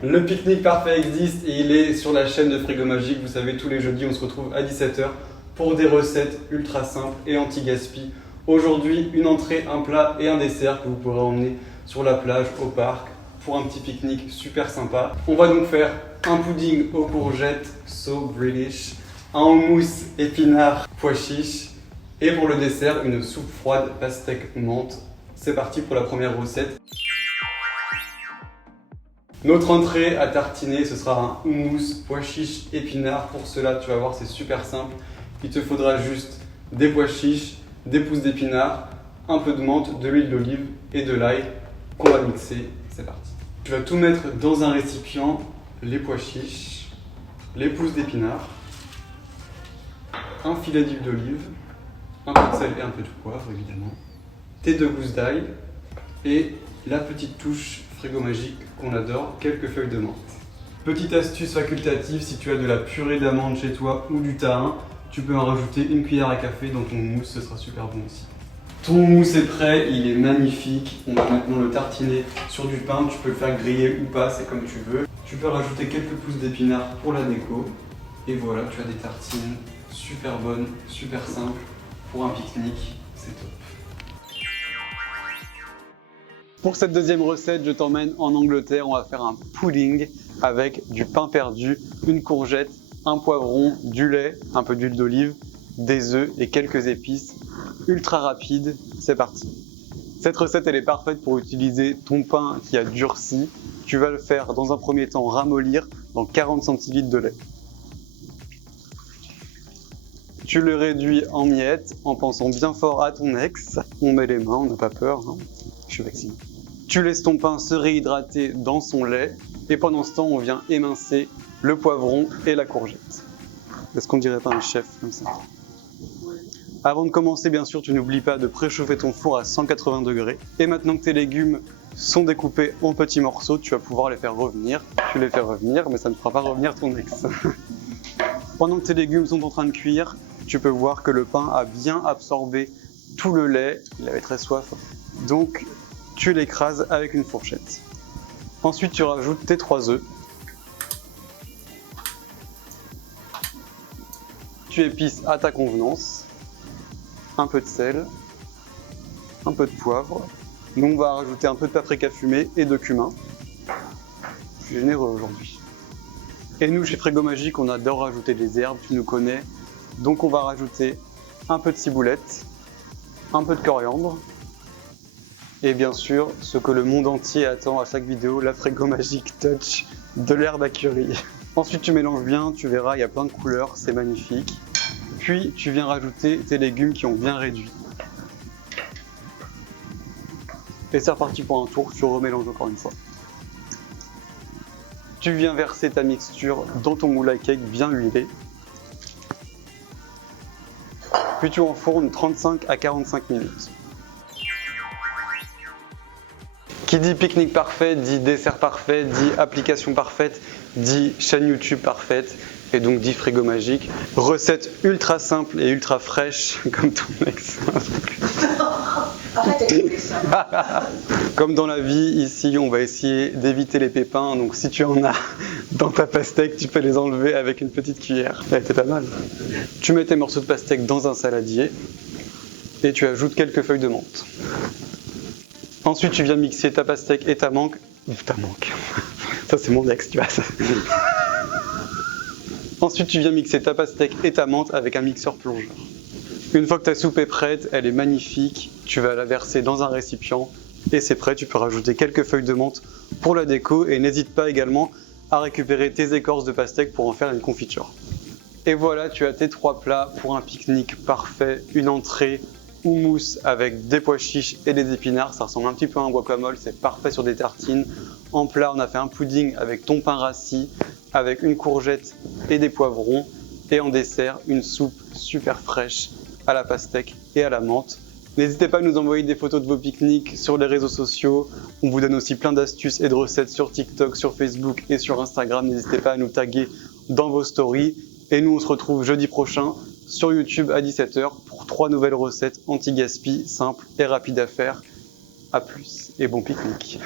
Le pique-nique parfait existe et il est sur la chaîne de Frigo Magique. Vous savez, tous les jeudis, on se retrouve à 17 h pour des recettes ultra simples et anti-gaspi. Aujourd'hui, une entrée, un plat et un dessert que vous pourrez emmener sur la plage, au parc, pour un petit pique-nique super sympa. On va donc faire un pudding aux courgettes, so British, un houmous épinards, pois chiches, et pour le dessert, une soupe froide pastèque menthe. C'est parti pour la première recette. Notre entrée à tartiner, ce sera un houmous, pois chiches, épinards. Pour cela, tu vas voir, c'est super simple. Il te faudra juste des pois chiches, des pousses d'épinards, un peu de menthe, de l'huile d'olive et de l'ail qu'on va mixer. C'est parti. Tu vas tout mettre dans un récipient, les pois chiches, les pousses d'épinards, un filet d'huile d'olive, un peu de sel et un peu de poivre évidemment, tes 2 gousses d'ail et la petite touche Frigo Magique qu'on adore, quelques feuilles de menthe. Petite astuce facultative, si tu as de la purée d'amandes chez toi ou du tahin, tu peux en rajouter une cuillère à café dans ton mousse, ce sera super bon aussi. Ton mousse est prêt, il est magnifique. On va maintenant le tartiner sur du pain. Tu peux le faire griller ou pas, c'est comme tu veux. Tu peux rajouter quelques pousses d'épinards pour la déco. Et voilà, tu as des tartines super bonnes, super simples pour un pique-nique. C'est top. Pour cette deuxième recette, je t'emmène en Angleterre. On va faire un pudding avec du pain perdu, une courgette, un poivron, du lait, un peu d'huile d'olive, des œufs et quelques épices. Ultra rapide, c'est parti. Cette recette, elle est parfaite pour utiliser ton pain qui a durci. Tu vas le faire dans un premier temps ramollir dans 40 centilitres de lait. Tu le réduis en miettes en pensant bien fort à ton ex. On met les mains, on n'a pas peur, hein. Je suis vacciné. Tu laisses ton pain se réhydrater dans son lait et pendant ce temps, on vient émincer le poivron et la courgette. Est-ce qu'on dirait pas un chef comme ça? Avant de commencer, bien sûr, tu n'oublies pas de préchauffer ton four à 180 degrés. Et maintenant que tes légumes sont découpés en petits morceaux, tu vas pouvoir les faire revenir. Tu les fais revenir, mais ça ne fera pas revenir ton ex. Pendant que tes légumes sont en train de cuire, tu peux voir que le pain a bien absorbé tout le lait. Il avait très soif. Donc, tu l'écrases avec une fourchette. Ensuite, tu rajoutes tes 3 œufs. Tu épices à ta convenance. Un peu de sel, un peu de poivre. Nous, on va rajouter un peu de paprika fumé et de cumin. Je suis généreux aujourd'hui. Et nous, chez Frigo Magique, on adore rajouter des herbes, tu nous connais. Donc, on va rajouter un peu de ciboulette, un peu de coriandre. Et bien sûr, ce que le monde entier attend à chaque vidéo, la Frigo Magique Touch de l'herbe à curry. Ensuite, tu mélanges bien, tu verras, il y a plein de couleurs, c'est magnifique. Puis, tu viens rajouter tes légumes qui ont bien réduit. Et c'est reparti pour un tour, tu remélanges encore une fois. Tu viens verser ta mixture dans ton moule à cake bien huilé. Puis tu enfournes 35 à 45 minutes. Qui dit pique-nique parfait, dit dessert parfait, dit application parfaite, dit chaîne YouTube parfaite. Et donc dit Frigo Magique. Recette ultra simple et ultra fraîche, comme ton ex. Comme dans la vie, ici, on va essayer d'éviter les pépins. Donc si tu en as dans ta pastèque, tu peux les enlever avec une petite cuillère. Elle était pas mal. Tu mets tes morceaux de pastèque dans un saladier et tu ajoutes quelques feuilles de menthe. Ensuite, tu viens mixer ta pastèque et ta mangue. Ça, c'est mon ex, tu vois. Ensuite, tu viens mixer ta pastèque et ta menthe avec un mixeur plongeur. Une fois que ta soupe est prête, elle est magnifique, tu vas la verser dans un récipient et c'est prêt. Tu peux rajouter quelques feuilles de menthe pour la déco et n'hésite pas également à récupérer tes écorces de pastèque pour en faire une confiture. Et voilà, tu as tes 3 plats pour un pique-nique parfait, une entrée houmous avec des pois chiches et des épinards. Ça ressemble un petit peu à un guacamole, c'est parfait sur des tartines. En plat, on a fait un pudding avec ton pain rassis, avec une courgette et des poivrons. Et en dessert, une soupe super fraîche à la pastèque et à la menthe. N'hésitez pas à nous envoyer des photos de vos pique-niques sur les réseaux sociaux. On vous donne aussi plein d'astuces et de recettes sur TikTok, sur Facebook et sur Instagram. N'hésitez pas à nous taguer dans vos stories. Et nous, on se retrouve jeudi prochain sur YouTube à 17 h pour 3 nouvelles recettes anti-gaspi, simples et rapides à faire. A plus et bon pique-nique.